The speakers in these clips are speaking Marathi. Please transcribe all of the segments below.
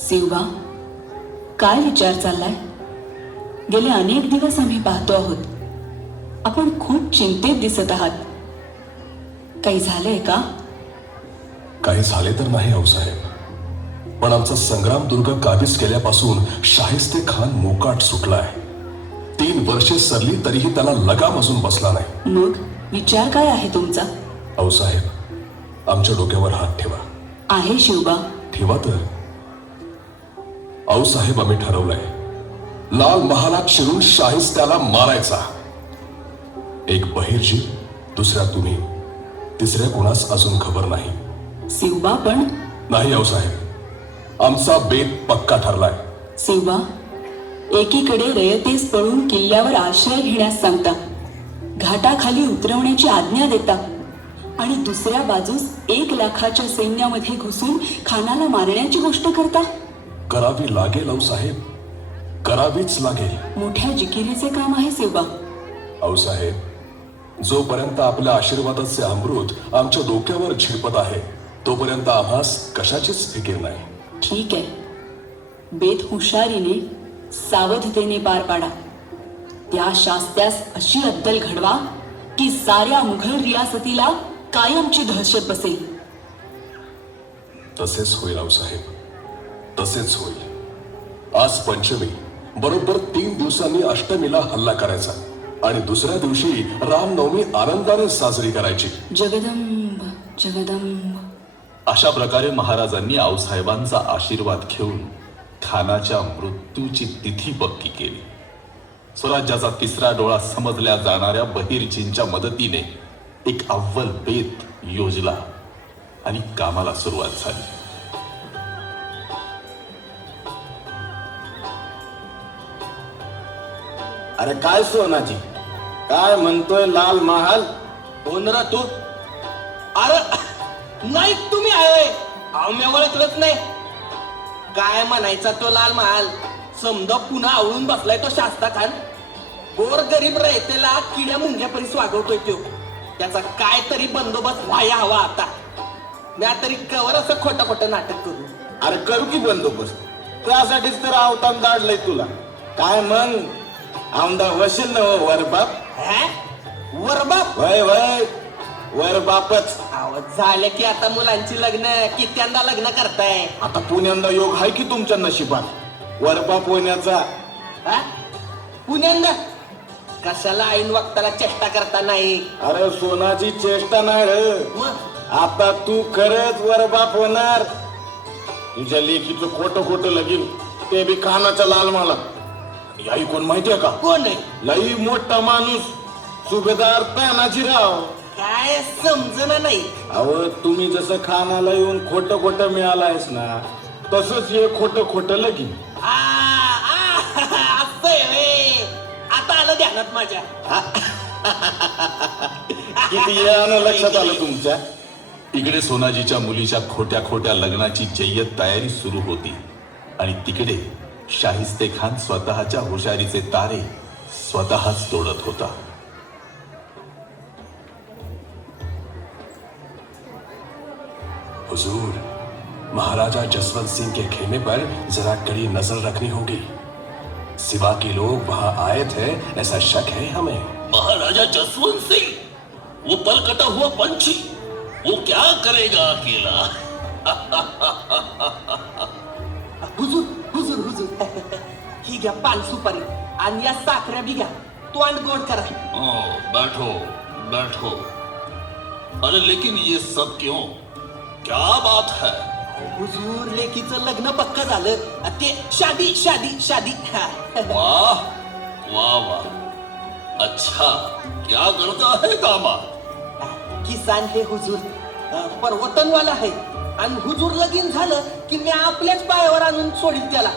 शिवबा, काय विचार चाललाय? गेले अनेक दिवस आम्ही पाहतो आहोत, आपण खूप चिंतेत दिसत आहात. काही झालंय का? काही झाले तर नाही आऊसाहेब, पण आमचा संग्राम दुर्ग काबीज केल्यापासून शाहिस्ते खान मोकाट सुटलाय. 3 वर्षे सरली तरीही त्याला लगाम अजून बसला नाही. मग विचार काय आहे तुमचा? आऊसाहेब, आमच्या डोक्यावर हात ठेवा. आहे शिवबा. ठेवा तर. आऊसाहेब, आम्ही ठरवलंय, लाल महालात शिरून शाहिस्त्याला मारायचा. एक बहिर्जी, दुसऱ्या तुम्ही, तिसऱ्या कोणास अजून खबर नाही. शिवबा, पण नाही आऊसाहेब, आमचा बेत पक्का ठरलाय. शिवबा, एकीकडे रयतेस पळून किल्ल्यावर आश्रय घेण्यास सांगता, घाटाखाली उतरवण्याची आज्ञा देता, आणि दुसऱ्या बाजूस 1 लाखाच्या सैन्यामध्ये घुसून खानाला मारण्याची गोष्ट करता. करावी लागेल आऊसाहेब, करावीच लागेल. मोठ्या जिकिरीचे काम आहे शिवबा. आऊसाहेब, जोपर्यंत आपल्या आशीर्वादाचे अमृत आमच्या डोक्यावर झिरपत आहे, तोपर्यंत आम्हास कशाचीच फिकीर नाही. ठीक आहे, बेत हुशारीने सावधतेने पार पाडा. त्या शास्त्यास अशी अद्दल घडवा की साऱ्या मुघल रियासतीला कायमची दहशत बसेल. तसेच होईल आऊसाहेब, तसेच होईल. आज पंचमी, बरोबर 3 दिवसांनी अष्टमीला हल्ला करायचा आणि दुसऱ्या दिवशी रामनवमी आनंदाने साजरी करायची. जगदंब जगदंब. अशा प्रकारे महाराजांनी आऊसाहेबांचा आशीर्वाद घेऊन खानाच्या मृत्यूची तिथी पक्की केली. स्वराज्याचा 3रा डोळा समजल्या जाणाऱ्या बहिर्जींच्या मदतीने एक अव्वल बेत योजला आणि कामाला सुरुवात झाली. अरे काय सोनाजी, काय म्हणतोय लाल महाल? कोण रा तू? अरे नाही, तुम्ही आहे. अहो, मी ओळखलंच नाही. काय म्हणायचा तो लाल महाल? समजा पुन्हा आवळून बसलाय तो शास्ता खान. गोर गरीब रयतेला किड्या मुंग्यापरी स्वागवतोय तो. त्याचा काय तरी बंदोबस्त व्हायला हवा आता. म्या तरी कवर असं खोटं खोटं नाटक करू. अरे करू की बंदोबस्त, त्यासाठीच तर आवतान दाडलंय तुला. काय मग आमदार वशील ना वरबाप? हा? वरबाप? वय वय, वरबापच. अहो, झालं की आता मुलांची लग्न कित्यांदा लग्न करताय. आता पुण्यांदा योग आहे की तुमच्या नशिबात वरबाप होण्याचा. हा? पुण्यांदा कशाला ऐन वक्ताला चेष्टा करता नाही? अरे सोनाची चेष्टा नाही रे. मग आता तू खरंच वरबाप होणार. तुझ्या लेखीचं खोटं खोटं लगीन, ते बी खानाच्या लाल मला. याही कोण माहितीये का? कोण आहे? लई मोठा माणूस, सुभेदार तानाजीराव. काय समजणा नाही. अहो, तुम्ही जसं खानाला येऊन खोटं खोटं मिळालायस ना, तसंच हे खोटं खोटं लगीन. असं आहे. आता आलं ध्यानात माझ्या. किती वेळानं लक्षात आलं तुमच्या? इकडे सोनाजीच्या मुलीच्या खोट्या खोट्या लग्नाची जय्यत तयारी सुरू होती आणि तिकडे शाहिस्ते खान स्वतःच्या हुशारीचे तारे स्वतःच तोडत होता. हुजूर, महाराजा जसवंत सिंह के खेमे पर जरा कड़ी नजर रखनी होगी. सिवा के लोग वहां आए थे, ऐसा शक है हमें. महाराजा जसवंत सिंह, वो परकटा हुआ पंछी, वो क्या करेगा अकेला? हुजूर हुजूर हुजूर, ही घ्या पान सुपारी आणि या साखऱ्या बी घ्या. तोंड गोड करा. बैठो बैठो. अरे लेकिन ये सब क्यों? क्या बात है? हुजूर, लेकीचं लग्न पक्क झालं. ते शादी शादी शादी. वाह वाह वाह. अच्छा, क्या करता है दामाद? किसान हे हुजूर, पर्वतनवाला आहे. आणि हुजूर लगीन झालं की मी आपल्याच पायावर आणून सोडील त्याला.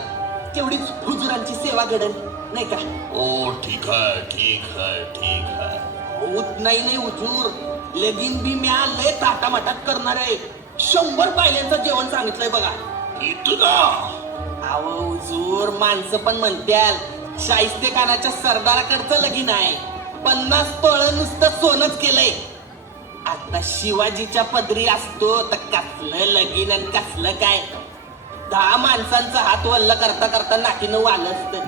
तेवढीच हुजूरांची सेवा घडेल, नाही का? ओ ठीक है ठीक है ठीक है. होत नाही हुजूर, लगीन बी म्या लय थाटामाटात करणार आहे. 100 पायल्यांचं जेवण सांगितलंय बघा. इतना? अहो हुजूर, माणसं पण म्हणत्याल शाहिस्ते खानाच्या सरदाराकडचं लगीन आहे. 50 तोळं नुसतं सोनच केलंय. आता शिवाजीच्या पदरी असतो तर कसलं लगीन आणि कसलं काय. 10 माणसांचा हात वल्ल करता करता नाकीनं वालं असतं.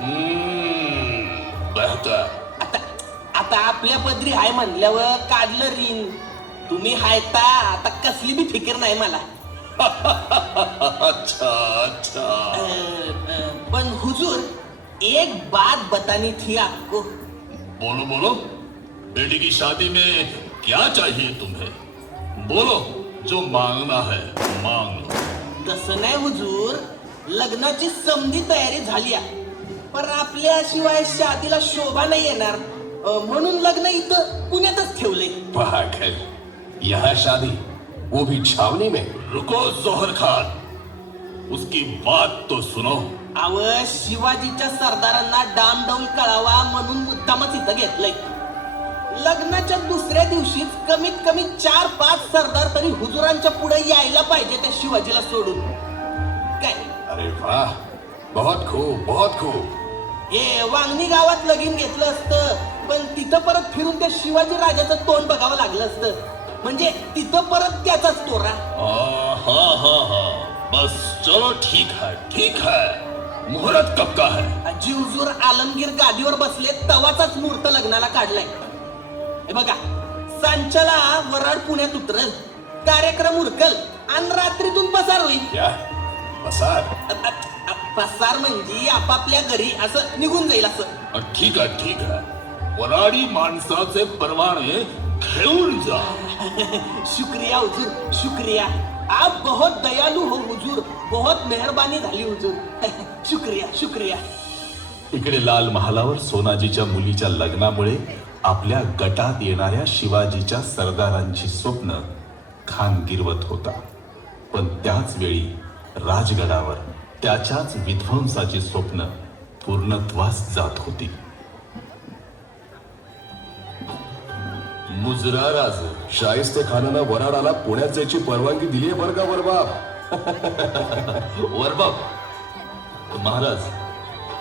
बेहतर. आता आता आपल्या पदरी हाय म्हणल्यावर काढलं रिंग. तुम्ही हायता आता कसली बी फिकीर नाही मला. अच्छा अच्छा. पण हुजूर, एक बात बतानी थी आपको. बोलो बोलो. बेटी की शादी में क्या चाहिए तुम्हें? बोलो, जो मांगना है मांग लो. तसं नाही हुजूर, लग्नाची समधी तयारी झाली आहे, पण आपल्याशिवाय शादीला शोभा नाही येणार, म्हणून लग्न इथं पुण्यातच ठेवले. पागल, यह शादी वो भी छावनी में. रुको जोहर खान, उसकी बात तो सुनो. अव शिवाजीच्या सरदारांना डामडौल कळावा म्हणून मुद्दामच इथं घेतलंय. लग्नाच्या दुसऱ्या दिवशीच कमीत कमी 4-5 सरदार तरी हुजुरांच्या पुढे यायला पाहिजे त्या शिवाजीला सोडून. काय अरे वाह, बहुत खूब बहुत खूब. हे वांगणी गावात लगीन घेतलं असतं, पण तिथं परत फिरून त्या शिवाजी राजाचं तोंड बघावं लागलं असतं. म्हणजे तिथं परत त्याचाच तोरा. हाँ, बस चलो ठीक है. मुहूर्त कब का है? जी हुजूर आलमगीर गादीवर बसले तवाचाच मुहूर्त लग्नाला काढलाय. हे बघा, सांच्याला वराड पुण्यात उतरल, कार्यक्रम उरकल आणि रात्रीतून पसार होईल. क्या पसार? पसार म्हणजे आपापल्या घरी असं निघून जाईल असं. ठीक है. वराडी माणसाचे परवाने घेऊन जा. शुक्रिया हुजूर, शुक्रिया. आप बहुत दयालू हो हुजूर, बहुत मेहरबानी झाली हुजूर. शुक्रिया. इकडे लाल महालावर सोनाजीच्या मुलीच्या लग्नामुळे आपल्या गटात येणाऱ्या शिवाजीच्या सरदारांची स्वप्न खान गिरवत होता. पण त्याच वेळी राजगडावर त्याच्याच विध्वंसाची स्वप्न पूर्णत्वास जात होती. मुजरा राज शाहिस्ते खानानं वराडाला पुण्यात जायची परवानगी दिली आहे बरं का वरबाब. वरबाब, महाराज,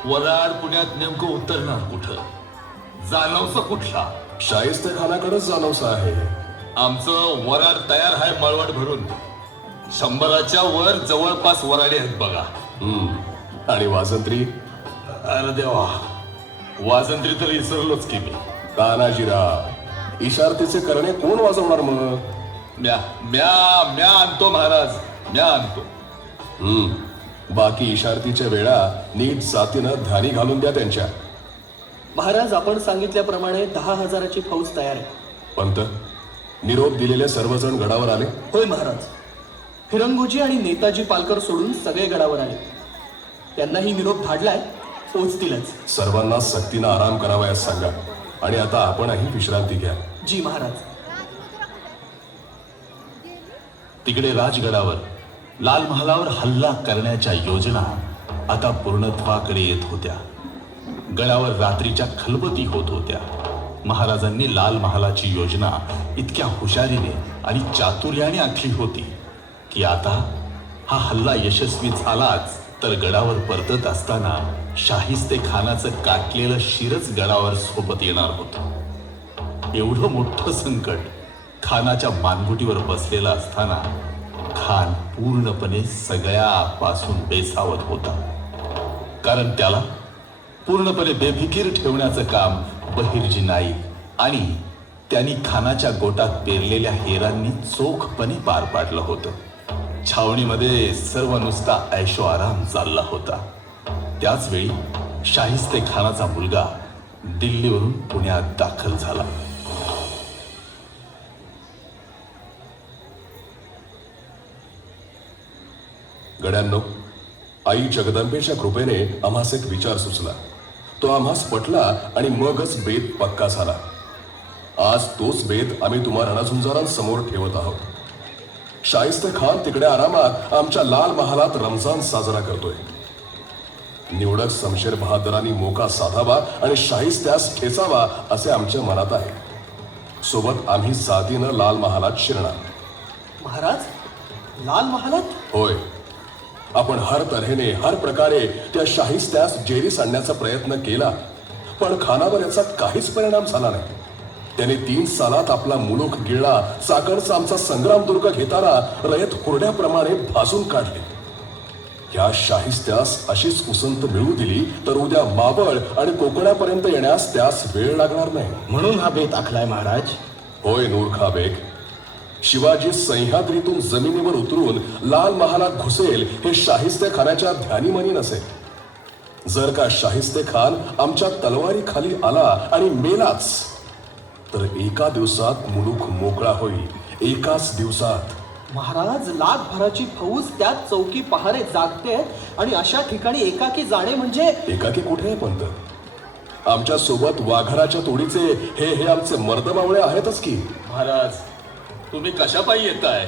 वराड पुण्यात नेमकं उतरणार कुठं? जाणवसा कुठला? शाहिस्ते खानाकडेच जाणवसा आहे. आमचं वराड तयार आहे मळवट भरून. 100च्या वर जवळपास वराडे आहेत बघा. आणि वाजंत्री? अरे देवा, वाजंत्री तर विसरलोच की मी. तानाजीराव, इशारतीचे करणे कोण वाजवणार मग? म्या आणतो महाराज, म्या आणतो. बाकी इशारतीच्या वेळा नीट जातीनं ध्यानी घालून द्या त्यांच्या. महाराज, आपण सांगितल्याप्रमाणे 10,000ची फौज तयार आहे. पंत, निरोप दिलेले सर्वजण गडावर आले? होय महाराज. फिरंगोजी आणि नेताजी पालकर सोडून सगळे गडावर आले. त्यांनाही निरोप धाडलाय, पोचतीलच. सर्वांना सक्तीनं आराम करावयास सांगा आणि आता आपणही विश्रांती घ्या. जी महाराज. तिकडे राजगडावर लाल महालावर हल्ला करण्याच्या योजना आता पूर्णत्वाकडे येत होत्या. गडावर रात्रीच्या खलबती होत होत्या. महाराजांनी लाल महालाची योजना इतक्या हुशारीने आणि चातुर्याने आखली होती की आता हा हल्ला यशस्वी झालाच तर गडावर परतत असताना शाहिस्ते खानाचं काटलेलं शिरच गडावर सोबत येणार होतं. एवढं मोठं संकट खानाच्या मानगुटीवर बसलेलं असताना खान पूर्णपणे सगळ्यापासून बेसावत होता. कारण त्याला पूर्णपणे बेफिकीर ठेवण्याचं काम बहिर्जी नाईक आणि त्यांनी खानाच्या गोटात पेरलेल्या हेरांनी चोखपणे पार पाडलं होतं. छावणीमध्ये सर्व नुसता ऐशो आराम चालला होता. त्याच वेळी शाहिस्ते खानाचा मुलगा दिल्लीवरून पुण्यात दाखल झाला. गड्यांनो, आई जगदंबेच्या कृपेने आम्हास एक विचार सुचला. तो आम्हास पटला आणि मगच बेत पक्का झाला. आज तोच बेत आम्ही तुम्हा रणझुंजारांसमोर ठेवत आहोत. शाहिस्ते खान तिकडे आरामात आमच्या लाल महालात रमजान साजरा करतोय. निवडक शमशेर बहादरांनी मोका साधावा आणि शाहिस्त्यास ठेचावा असे आमच्या मनात आहे. सोबत आम्ही जातीनं लाल महालात शिरणार. महाराज, लाल महालात? होय, आपण हर तऱ्हेने हर प्रकारे त्या शाहिस्त्यास जेरीस आणण्याचा प्रयत्न केला, पण खानावर याचा काहीच परिणाम झाला नाही. त्याने 3 सालात आपला मुलूक गिळला. चाकणचा आमचा संग्रामदुर्ग घेताना रयत हुरड्याप्रमाणे भाजून काढले. ह्या शाहिस्त्यास अशीच उसंत मिळू दिली तर उद्या मावळ आणि कोकणापर्यंत येण्यास त्यास वेळ लागणार नाही. म्हणून हा बेत आखलाय महाराज. होय नूरखा बेग. शिवाजी सह्याद्रीतून जमिनीवर उतरून लाल महालात घुसेल हे शाहिस्ते खानाच्या ध्यानीमनी नसेल. जर का शाहिस्ते खान आमच्या तलवारी खाली आला आणि मेलाच तर एका दिवसात मुलूक मोकळा होईल. एकाच दिवसात. महाराज, लाखभराची फौज त्यात चौकी पहारे जागते आणि अशा ठिकाणी एकाकी जाणे म्हणजे एकाकी कुठे आहे पंत? आमच्या सोबत वाघराच्या तोडीचे हे आमचे मर्दमावळे आहेतच की. महाराज, तुम्ही कशापायी येताय?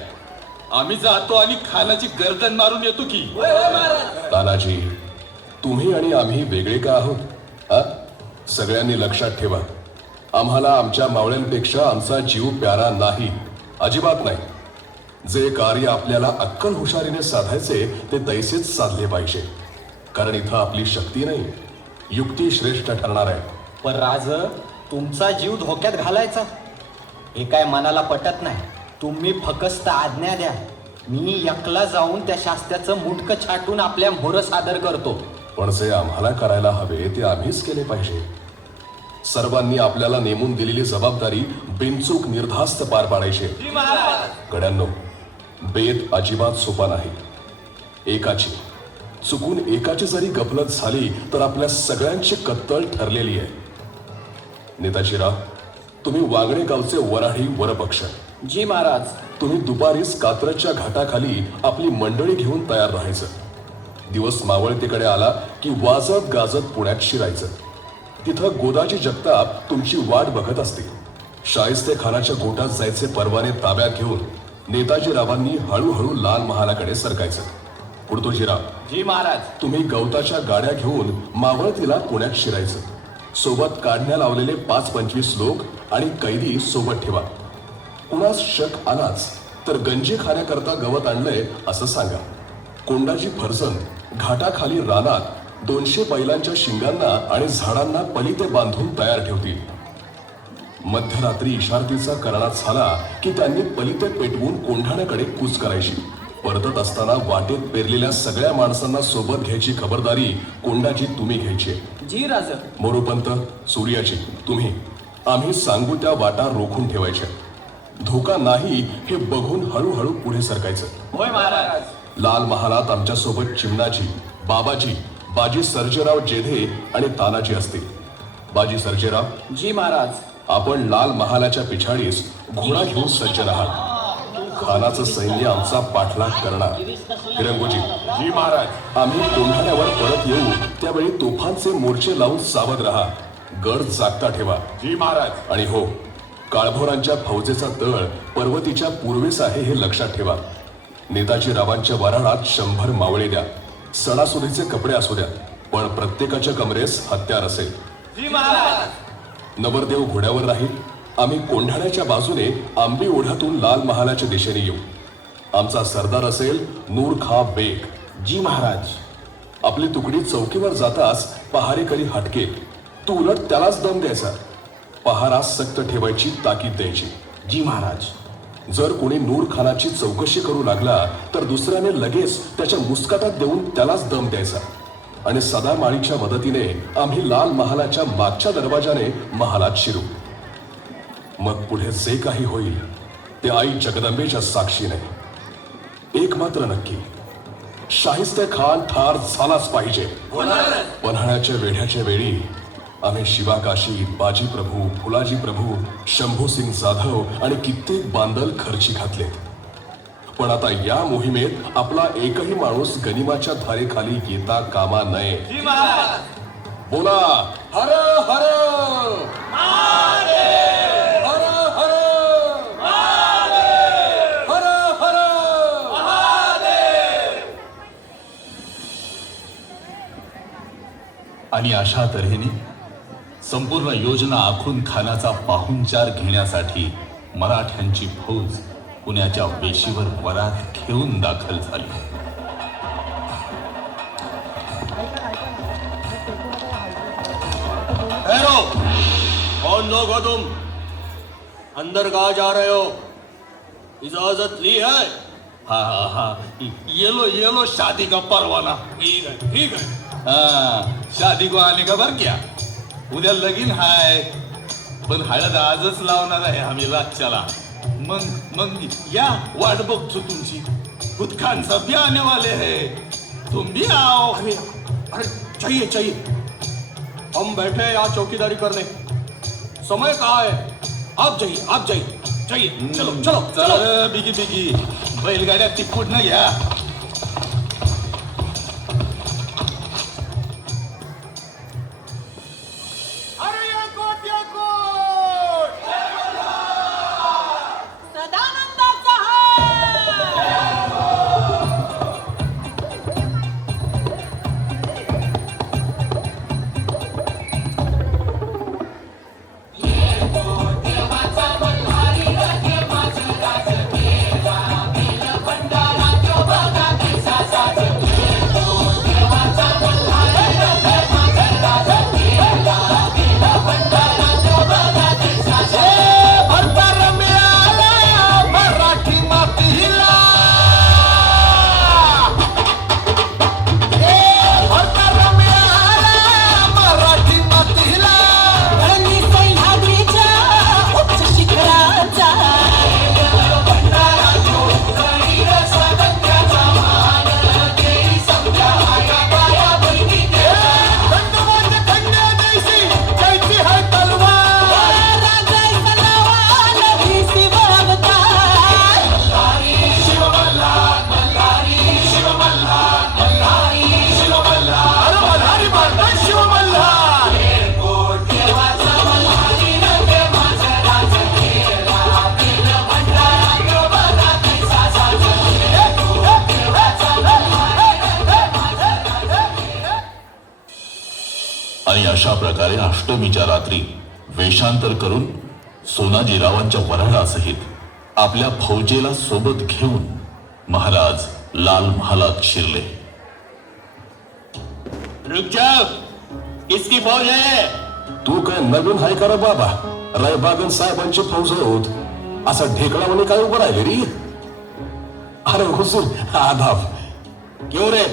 आम्ही जातो आणि खानाची गर्दन मारून येतो की. तानाजी, तुम्ही आणि आम्ही वेगळे का आहोत? आ? सगळ्यांनी लक्षात ठेवा, आम्हाला आमच्या मावळ्यांपेक्षा आमचा जीव प्यारा नाही, अजिबात नाही. जे कार्य आपल्याला अक्कल हुशारीने साधायचे ते तैसेच साधले पाहिजे. कारण इथं आपली शक्ती नाही, युक्ती श्रेष्ठ ठरणार आहे. पण राज, तुमचा जीव धोक्यात घालायचा हे काय मनाला पटत नाही. तुम्ही फकस्त आज्ञा द्या, मी एकला जाऊन त्या शास्त्याचं मुंडकं छाटून आपल्या मोहर सादर करतो. पण जे आम्हाला करायला हवे ते आम्हीच केले पाहिजे. सर्वांनी आपल्याला नेमून दिलेली जबाबदारी बिनचूक निर्धास्त पार पाडायची. गड्यांनो, बेत अजिबात सोपा नाही. एकाची चुकून एकाची जरी गफलत झाली तर आपल्या सगळ्यांची कत्तल ठरलेली आहे. नेताजीराव, तुम्ही वांगणे गावचे वराडी वरपक्ष. जी महाराज. तुम्ही दुपारीच कात्रजच्या घाटाखाली आपली मंडळी घेऊन तयार राहायचं. दिवस मावळतीकडे आला की वाजत गाजत पुण्यात शिरायचं. तिथं गोदाजी जगताप तुमची वाट बघत असते. शाहिस्ते खानाच्या गोटात जायचे परवाने ताब्यात घेऊन नेताजीरावांनी हळूहळू लाल महालाकडे सरकायचं. कुडतोजीराव, जी महाराज. तुम्ही गवताच्या गाड्या घेऊन मावळतीला पुण्यात शिरायचं. सोबत काढण्या लावलेले 5-25 लोक आणि कैदी सोबत ठेवा. कुणास शक आलाच तर गंजी खाण्याकरता गवत आणलंय असं सांगा. कोंडाची फरसन घाटाखाली रानात 200 बैलांच्या शिंगांना आणि झाडांना पलिते बांधून तयार ठेवतील. मध्यरात्री इशारतीचा करणा झाला की त्यांनी पलिते पेटवून कोंढाण्याकडे कूच करायची. परतत असताना वाटेत पेरलेल्या सगळ्या माणसांना सोबत घ्यायची खबरदारी कोंडाची तुम्ही घ्यायची. जी राज. मोरोपंत, सूर्याची तुम्ही, आम्ही सांगू त्या वाटा रोखून ठेवायच्या. धोका नाही हे बघून हळूहळू पुढे सरकायचं. होय महाराज. लाल महालात आमच्या सोबत चिमणाजी, बाबाजी, बाजी सर्जेराव जेधे आणि तानाजी असतील. बाजी सर्जेराव, जी महाराज. आपण लाल महालाच्या पिछाडीस घोडा घेऊन सज्ज राहा. खानाचं सैन्य आमचा पाठलाग करणार. फिरंगोजी, जी महाराज. आम्ही कोंढाण्यावर परत येऊ त्यावेळी तोफांचे मोर्चे लावून सावध राहा. गड जागता ठेवा. जी महाराज. आणि हो, काळभोरांच्या फौजेचा तळ पर्वतीच्या पूर्वेस आहे हे लक्षात ठेवा. नेताजीरावांच्या वराडात 100 मावळे द्या. सणासुदीचे कपडे असू द्या, पण प्रत्येकाच्या कमरेस हत्यार असेल. जी महाराज. नवरदेव घोड्यावर राहील. आम्ही कोंढाण्याच्या बाजूने आंबी ओढ्यातून लाल महालाच्या दिशेने येऊ. आमचा सरदार असेल नूरखा बेग. जी महाराज. आपली तुकडी चौकीवर जाताच पहारेकरी हटकेल. तू उलट त्यालाच दम द्यायचा. पहारा सक्त ठेवायची ताकीद द्यायची. जी महाराज. जर कोणी नूर खानाची चौकशी करू लागला तर दुसऱ्याने लगेच त्याच्या मुस्काटात देऊन त्यालाच दम द्यायचा. आणि सदामाळीच्या मदतीने आम्ही लाल महालाच्या मागच्या दरवाजाने महालात शिरू. मग पुढे जे काही होईल ते आई जगदंबेच्या साक्षीने. एक मात्र नक्की, शाहिस्ते खान ठार झालाच पाहिजे. पन्हाळ्याच्या वेढ्याच्या वेळी आम्ही शिवाकाशी, बाजी प्रभू, फुलाजी प्रभू, शंभूसिंग जाधव आणि कित्येक बांदल खर्ची घातलेत. पण आता या मोहिमेत आपला एकही माणूस गनिमाच्या धारेखाली येता कामा नये. बोला हर हर हर हर हर हर. आणि अशा तऱ्हेने संपूर्ण योजना आखून खानाचा पाहुणचार घेण्यासाठी मराठ्यांची फौज पुण्याच्या वेशीवर वरात घेऊन दाखल झाली. ठहरो, कौन लोग हो तुम? अंदर कहाँ जा रहे हो? इजाजत ली है? हाँ हाँ हाँ, ये लो शादी का परवाना। ठीक है हाँ, शादी को आने का बर क्या उद्या लगीन हाय, पण हळद आजच लावणार आहे आम्ही रातच्याला. मग या वाट बघतो तुमची. खुद खान साहब भी आने वाले हैं, तुम भी आओ. अरे चाहिए चाहिए, हम बैठे हैं यहाँ चौकीदारी करने, समय कहाँ है? आप जाइए चाहिए. चलो चलो चलो. चल बिगी बिगी, बैलगाड्या तिकूट न घ्या. सदानंदाचा हार. रंगी सह्याद्रीच्या उच्च शिखराचा. राजाचा नावाला ही शिवावतार. आणि अशा प्रकारे अष्टमीच्या रात्री वेषांतर करून सोनाजीरावांच्या वऱ्हाडासहित आपल्या फौजेला सोबत घेऊन महाराज लाल महालात शिरले. रुक जाओ, किसकी फौज है? तू काय नवीन हाय का रे बाबा? रायबागन साहेबांची फौज होत असा ढेकळावाने काय उभं राहिले रे? अरे हुजूर आदाब. क्यों रे?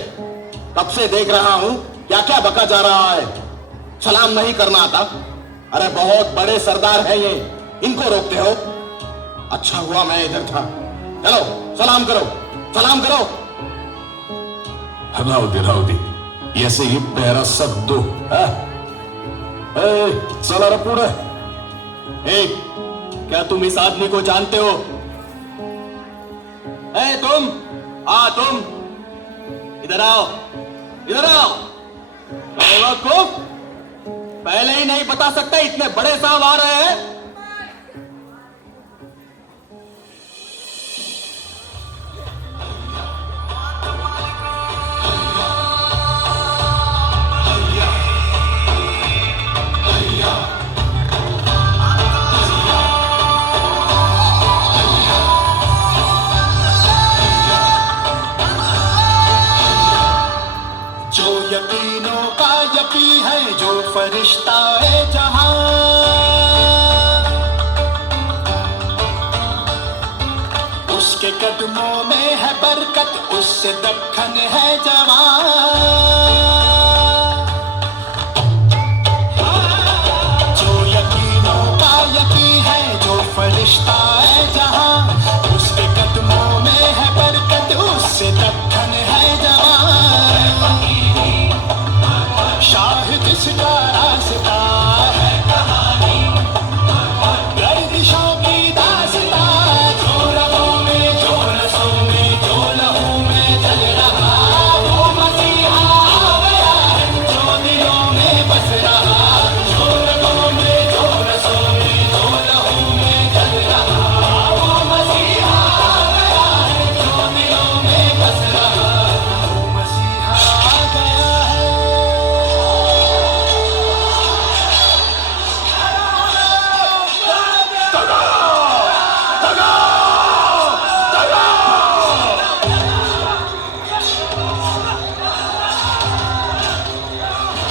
कब से देख रहा हूँ क्या क्या बका जा रहा है. सलाम नहीं करना आता? अरे बहुत बड़े सरदार हैं ये, इनको रोकते हो? अच्छा हुआ मैं इधर था. चलो सलाम करो, सलाम करो. राहू दे ऐसे ही पहरा सब दो. हाँ? ए, चला रे पुढे. क्या तुम इस आदमी को जानते हो? तुम इधर आओ. बेवकूफ, पहले ही नहीं बता सकता इतने बड़े साहब आ रहे हैं. जो यकीनों का यकी है, जो फरिश्ता है जहां, उसके कदमों में है बरकत, उससे दक्खन है जवां. जो यकीनों का यकी है, जो फरिश्ता है जहां, उसके कदमों में है बरकत, उससे दक्खन है जवां. शाहिद इसका रास्ता है कहानी, गर्दिशों की दास्ता. जो रगों में, जो नसों में, जो लहू में जल रहा, वो मसीहा आ गया है, जो दिलों में बस रहा. जो रगों में, जो नसों में, जो लहू में जल रहा, वो मसीहा आ गया है, जो दिलों में बस रहा. वो मसीहा आ गया है.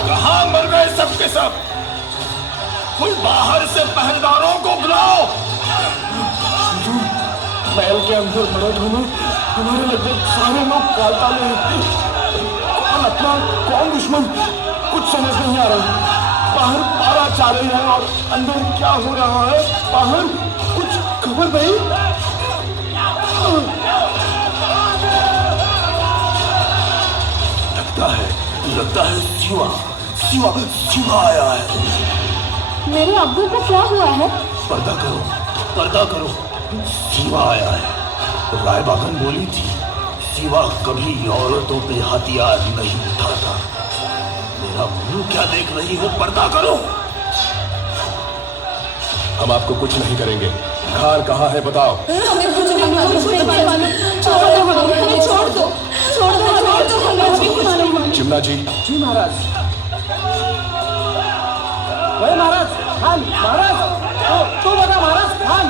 कहाँ मर गए सबके सब? कोई बाहर से पहरेदारों को बुलाओ. महल के अंदर मर्द होने हमारे लगभग सारे लोग कालताले हैं। कौन अपना कौन दुश्मन कुछ समझ नहीं आ रहा। बाहर 12 चाले हैं और अंदर क्या हो रहा है बाहर कुछ खबर नहीं। लगता है शिवा शिवा शिवा आया है। मेरे अब्बू को क्या हुआ है? पर्दा करो, शिवा आया है। राय बागन बोली थी शिवा कभी औरतों पे हथियार नहीं उठाता। मेरा मुंह क्या देख रही हो? पर्दा करो। हम आपको कुछ नहीं करेंगे। खान कहाँ है बताओ। हमें कुछ नहीं मालूम। छोड़ दो चिमना जी। जी महाराज। वही महाराज खान महाराज तो बघा महाराज खान।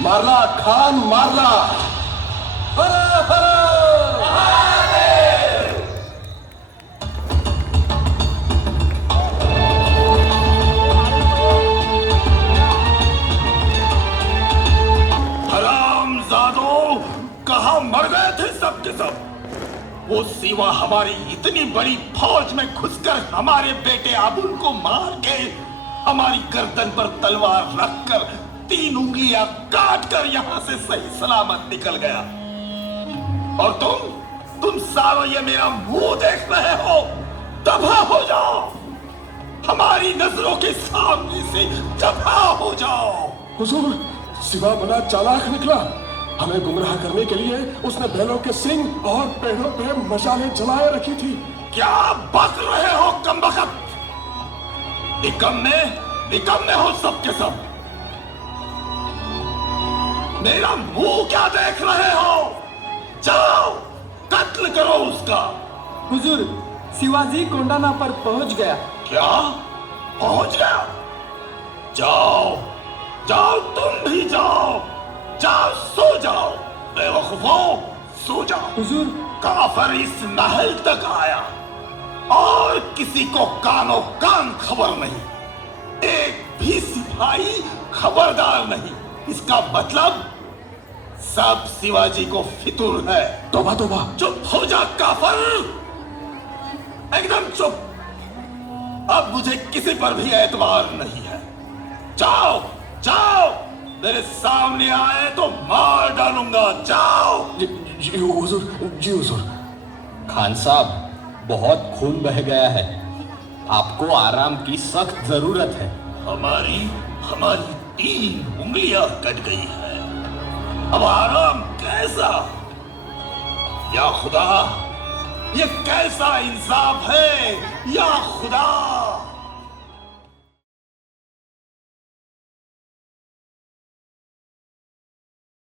मारला खान मारला। हरामजादों, कहाँ मर गए थे सब के सब? वो शिवा हमारी इतनी बड़ी फौज में घुसकर हमारे बेटे अबुल को मार के हमारी गर्दन पर तलवार रखकर 3 उंगलियां काट कर यहां से सही सलामत निकल गया। और तुम सारों ये मेरा मुंह देख रहे हो। दफा हो जाओ, हमारी नजरों के सामने से दफा हो जाओ। हुजूर, शिवा बड़ा चालाक निकला। हमें गुमराह करने के लिए उसने बैलों के सिंग और पेड़ों पे मशालें जलाए रखी थी। क्या बक रहे हो कमबख्त? निकम्मे हो सब के सब। मेरा मुंह क्या देख रहे हो? जाओ कत्ल करो उसका। हुजूर, शिवाजी कोंडाना पर पहुंच गया। क्या पहुंच गया? जाओ तुम भी जाओ सो जाओ। बेवकूफों, सो जाओ। हुजूर, काफर इस महल तक आया और किसी को कानो कान खबर नहीं। एक भी सिपाही खबरदार नहीं। इसका मतलब सब शिवाजी को फितूर है। तौबा तौबा। चुप हो जा काफर, एकदम चुप। अब मुझे किसी पर भी एतबार नहीं है। जाओ मेरे सामने आए तो मार डालूंगा। जाओ। जी हुजूर। खान साहब, बहुत खून बह गया है। आपको आराम की सख्त जरूरत है। हमारी 3 उंगलियां कट गई है। अब आराम कैसा? या खुदा, ये कैसा इंसाफ है? या खुदा।